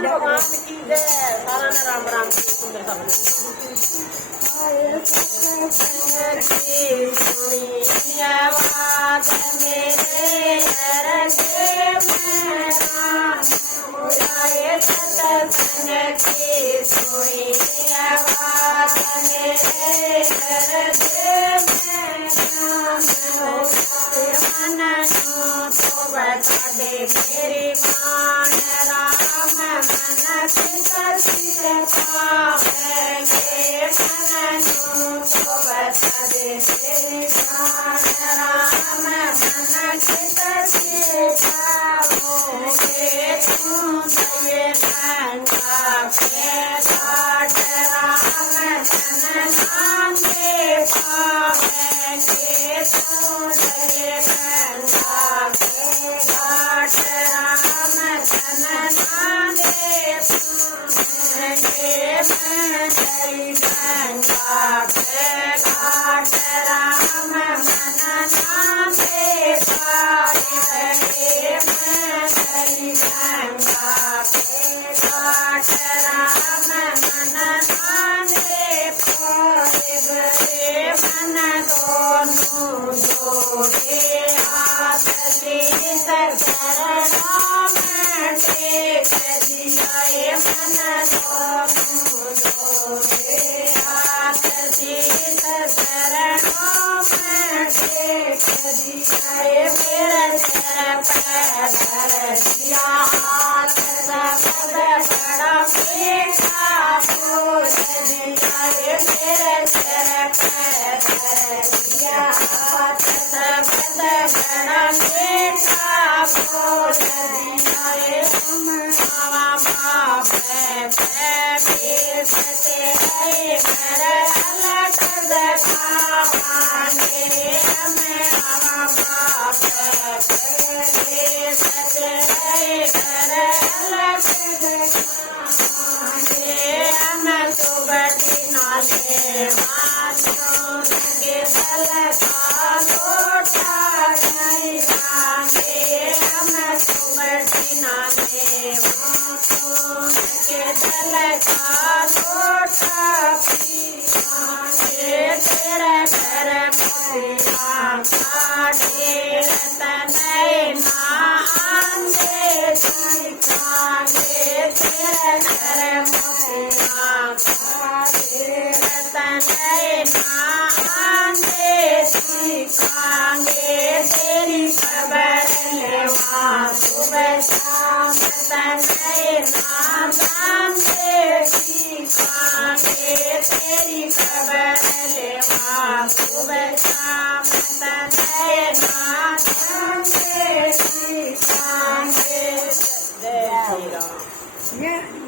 कृष्ण भगवान की जय। सारा ने राम राम की सुंदर सा बता दे मेरी मान राम मन सीता मन तो बता दे मेरी मान राम मन सीता तू दये गंगा के घाट राम धन नाम के पावे के तू दये गंगा घाट राम धन नाम के तेरी गंगा के घाट राम मन नाम के पावे तेरी गंगा के घाट राम मन नाम के पावे मन दोनों जोड़े हाथ से शरणम टेक दिया मन दोनों जोड़े हाथ से शरणम टेक दिया मेरा सर पैर दिया हाथ सबद बड़ा मीठा बोल दिया मेरे सर पैर दिया हाथ सबद बड़ा मीठा बोल दिया मामा बाप सते घर अलग खाने हमें मामा बाप सते घर अलग खाने हम सुबह नाले माथों के दल का लोटा नहीं मांगे हम सुबह नाले माथों के दल का लोटा पी मांगे तेरा घर मोरिया काटे रतन ना आंदे सिखांगे तेरा घर मोरिया काटे रतन ना आंदे सिखांगे तेरी खबर लेवा सुबह शाम तने ना बांधे सिखांगे तेरी खबर लेवा सुबह शाम तने ना बांधे सिखांगे। जय श्री राम।